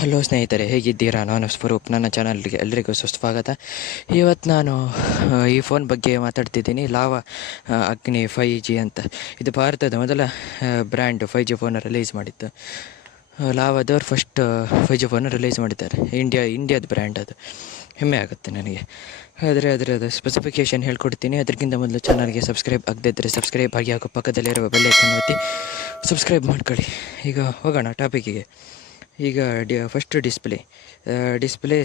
Hello ಸ್ನೇಹಿತರೆ, ಹೇಗಿದ್ದೀರಾ? ನಾನು ಸ್ವರೂಪ್. ನನ್ನ ಚಾನಲ್ಗೆ ಎಲ್ರಿಗೂ ಸುಸ್ವಾಗತ. ಇವತ್ತು ನಾನು ಈ ಫೋನ್ ಬಗ್ಗೆ ಮಾತಾಡ್ತಿದ್ದೀನಿ. ಲಾವಾ ಅಗ್ನಿ 5G ಅಂತ. ಇದು ಭಾರತದ ಮೊದಲ ಬ್ರ್ಯಾಂಡ್ 5G ಫೋನ್ ರಿಲೀಸ್ ಮಾಡಿತ್ತು. ಲಾವಾದವ್ರು ಫಸ್ಟ್ 5G ಫೋನ್ ರಿಲೀಸ್ ಮಾಡಿದ್ದಾರೆ. ಇಂಡಿಯಾದ ಬ್ರ್ಯಾಂಡ್ ಅದು. ಹೆಮ್ಮೆ ಆಗುತ್ತೆ ನನಗೆ. ಆದರೆ ಅದರದ್ದು ಸ್ಪೆಸಿಫಿಕೇಷನ್ ಹೇಳ್ಕೊಡ್ತೀನಿ. ಅದಕ್ಕಿಂತ ಮೊದಲು ಚಾನಲ್ಗೆ ಸಬ್ಸ್ಕ್ರೈಬ್ ಆಗದಿದ್ದರೆ ಸಬ್ಸ್ಕ್ರೈಬ್ ಆಗಿ, ಹಾಗೂ ಪಕ್ಕದಲ್ಲಿರುವ ಬೆಲ್ಲೈಕನ್ ಒತ್ತಿ ಸಬ್ಸ್ಕ್ರೈಬ್ ಮಾಡ್ಕೊಳ್ಳಿ. ಈಗ ಹೋಗೋಣ ಟಾಪಿಕ್ಕಿಗೆ. ಈಗ ಫಸ್ಟ್ ಡಿಸ್ಪ್ಲೇ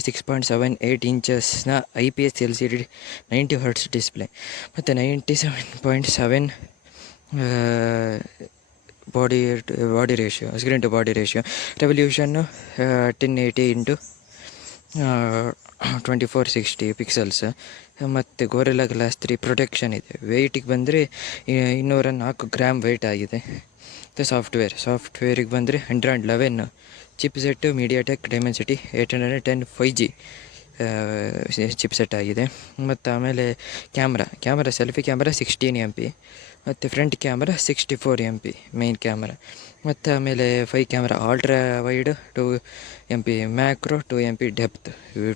6.78 ಇಂಚಸ್ನ IPS LCD 90 ಹರ್ಟ್ಸ್ ಡಿಸ್ಪ್ಲೇ ಮತ್ತು 97.7 body ratio, screen to body ratio, ರೆವಲ್ಯೂಷನ್ನು 1080 ಇಂಟು 2460 ಪಿಕ್ಸಲ್ಸ್, ಮತ್ತು ಗೋರಿಲ್ಲಾ ಗ್ಲಾಸ್ 3 ಪ್ರೊಟೆಕ್ಷನ್ ಇದೆ. ವೆಯ್ಟಿಗೆ ಬಂದರೆ 204 ಗ್ರಾಮ್ ವೆಯ್ಟ್ ಆಗಿದೆ. ಮತ್ತು ಸಾಫ್ಟ್ವೇರಿಗೆ ಬಂದರೆ 111 ಚಿಪ್ಸೆಟ್ಟು ಮೀಡಿಯಾಟೆಕ್ ಡೈಮೆನ್ಸಿಟಿ 810 5G ಚಿಪ್ಸೆಟ್ ಆಗಿದೆ. ಮತ್ತು ಆಮೇಲೆ ಕ್ಯಾಮ್ರಾ ಸೆಲ್ಫಿ ಕ್ಯಾಮ್ರಾ 16 MP, ಮತ್ತು front camera 64 MP main camera. ಮತ್ತು ಆಮೇಲೆ 5 camera ultra wide, 2 MP macro, 2 MP depth.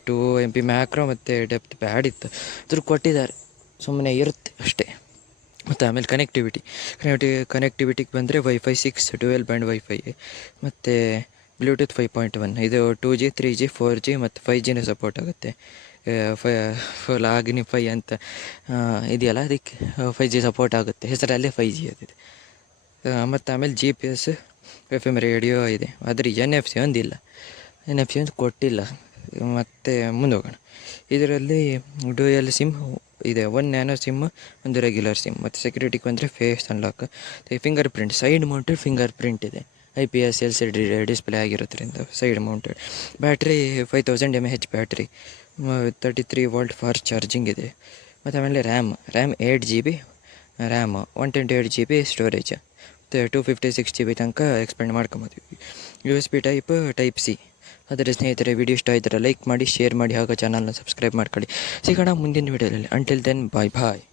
2 MP macro ಮತ್ತು ಡೆಪ್ತ್ ಬ್ಯಾಡ್ ಇತ್ತು, ಅದ್ರ ಕೊಟ್ಟಿದ್ದಾರೆ, ಸುಮ್ಮನೆ ಇರುತ್ತೆ ಅಷ್ಟೇ. ಮತ್ತು ಆಮೇಲೆ ಕನೆಕ್ಟಿವಿಟಿಗೆ ಬಂದರೆ Wi-Fi 6 ಡ್ಯುಯಲ್ ಬ್ಯಾಂಡ್ ವೈಫೈ, ಮತ್ತು ಬ್ಲೂಟೂತ್ 5.1. ಇದು 2G 3G 4G ಮತ್ತು 5Gನೂ ಸಪೋರ್ಟ್ ಆಗುತ್ತೆ. ಅಗ್ನಿ 5 ಅಂತ ಇದೆಯಲ್ಲ, ಅದಕ್ಕೆ 5G ಸಪೋರ್ಟ್ ಆಗುತ್ತೆ, ಹೆಸರಲ್ಲೇ 5G ಆಗಿದೆ. ಮತ್ತು ಆಮೇಲೆ GPS FM ರೇಡಿಯೋ ಇದೆ, ಆದರೆ NFC ಒಂದಿಲ್ಲ, NFC ಒಂದು ಕೊಟ್ಟಿಲ್ಲ. ಮತ್ತು ಮುಂದೋಗೋಣ. ಇದರಲ್ಲಿ ಡ್ಯೂಯಲ್ ಸಿಮ್ ಇದೆ, 1 ನ್ಯಾನೋ ಸಿಮ್, 1 ರೆಗ್ಯುಲರ್ ಸಿಮ್. ಮತ್ತು ಸೆಕ್ಯೂರಿಟಿಗೆ ಬಂದರೆ face unlock, fingerprint, side mounted fingerprint ಇದೆ. IPS LCD ಡಿಸ್ಪ್ಲೇ ಆಗಿರೋದ್ರಿಂದ side mounted. Battery 5000 mAh battery, 33 volt for charging ಇದೆ. ಮತ್ತು ಆಮೇಲೆ RAM 8GB RAM, 128 GB storage, ಮತ್ತು 256 GB ತನಕ ಎಕ್ಸ್ಪೆಂಡ್ ಮಾಡ್ಕೊಬೋದು. USB type C. ಆದರೆ ಸ್ನೇಹಿತರೆ, ವಿಡಿಯೋ ಇಷ್ಟ ಇದ್ದರೆ ಲೈಕ್ ಮಾಡಿ, ಶೇರ್ ಮಾಡಿ, ಹಾಗೂ ಚಾನಲ್ನ ಸಬ್ಸ್ಕ್ರೈಬ್ ಮಾಡ್ಕೊಳ್ಳಿ. ಸಿಗೋಣ ಮುಂದಿನ ವಿಡಿಯೋದಲ್ಲಿ. ಅಂಟಿಲ್ ದೆನ್, ಬಾಯ್.